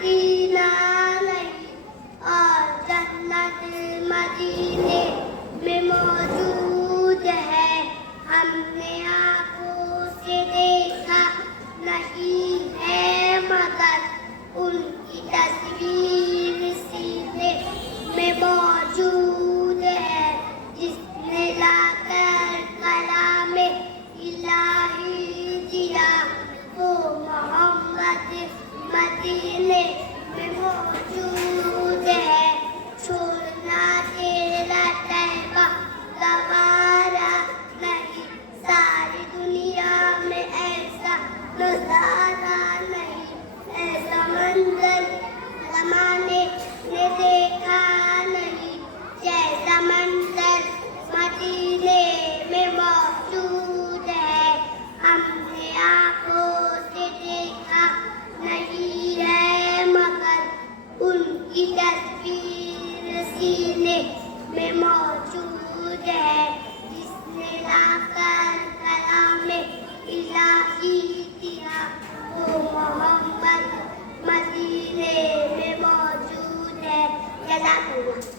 مدینہ نہیں اور جنت مدینے میں موجود ہے. ہم نے آنکھوں سے دیکھا نہیں ہے مگر ان کی تصویر سینے میں موجود ہے. جس نے لا کر کلام الہی دیا وہ محمد مدینے میں موجود ہے. چھوڑنا تیرا طیبہ گوارا نہیں, ساری دنیا میں ایسا نظارہ نہیں. ایسا منظر زمانے نے دیکھا نہیں جیسا منظر مدینے میں موجود ہے. ہم نے آنکھوں سے دیکھا نہیں ہے مگر ان کی تصویر سینے میں موجود ہے. جس نے لا کر کلام الہی دیا وہ محمد مدینے میں موجود ہے. جزاک اللہ.